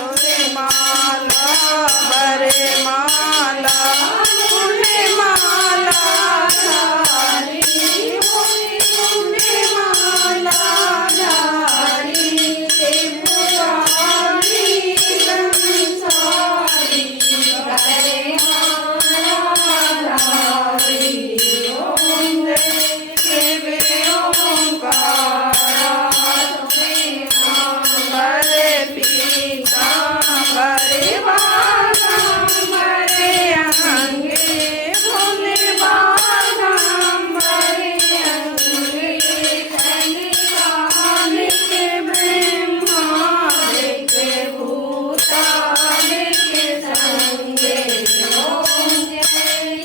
सोरे माला बरे माला फूले माला धारी फूले माला धारी त्रिपुरारी संसारी बरे माला धारी ओम देवे ओंकारा बरे पीता बरे बाधा बरे अंगे भोले बाधा बरे अंगे कनिकाल के ब्रह्मा के भूता के संगे ओम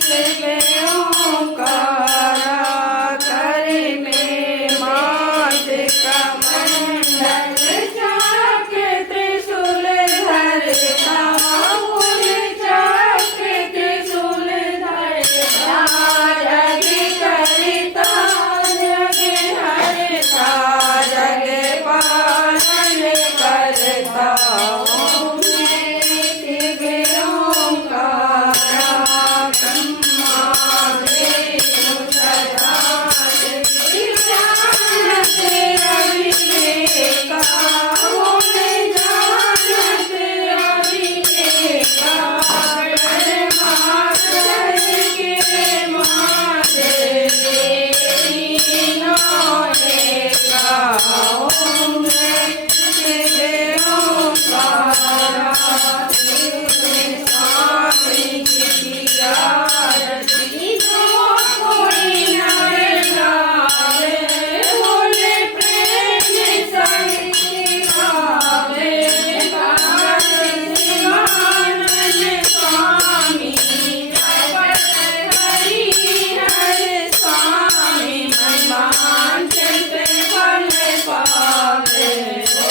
देवे ओंकारा करे में मात का मंडल चाके त्रिशूल धरता फूल चाके त्रिशूल धरता जग करता जग हरता जग पालन करता ओम शिवे ओंकारा ब्रह्मा विष्णु सदा जानत अभिषेका ओम जानत अभिषेका परमात्मन के माते तीनों एका ओम शिवे ओंकारा स्वामी की आरती कोई नर गावे बोले प्रेम संग गावे शिवानंद स्वामी प्रकट हरि हर स्वामी मनवांछित फल पावे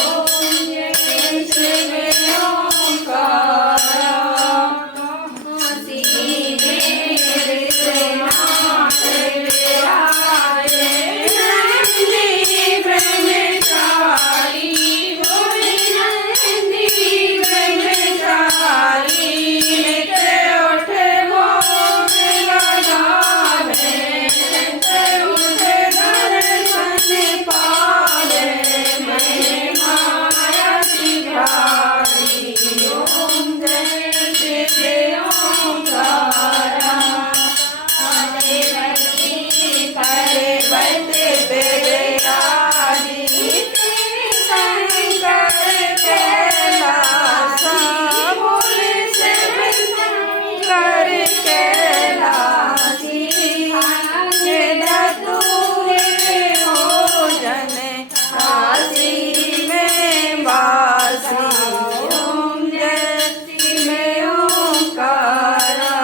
ओम शिवे ओंकारा सीधे नाथ आए नंदी ब्रह्मचारी बोले नंदी ब्रह्मचारी लेके उठे मोर लगावे लेके उठे दर्शन पावे मैं माया शिवारी ओम शिवे ओंकारा हरे भक्ति करे बते बेरारी शंकर कैलासा बोले शिव शंकर कैलासी धतूरे भोजन काशी में वासी ओम शिवे ओंकारा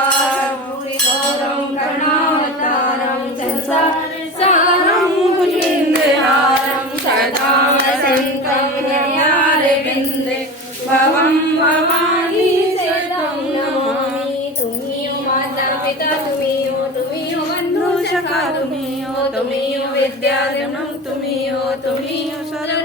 गौरं गणावतारं संसारसारं भुजगेन्द्रहारं सदा वसन्तं हृदयारविन्दे भवं भवानी शरणं नमामि तुम्ही हो माता पिता तुम्ही हो बंधु सखा तुम्ही हो विद्या तुम्ही हो सर्व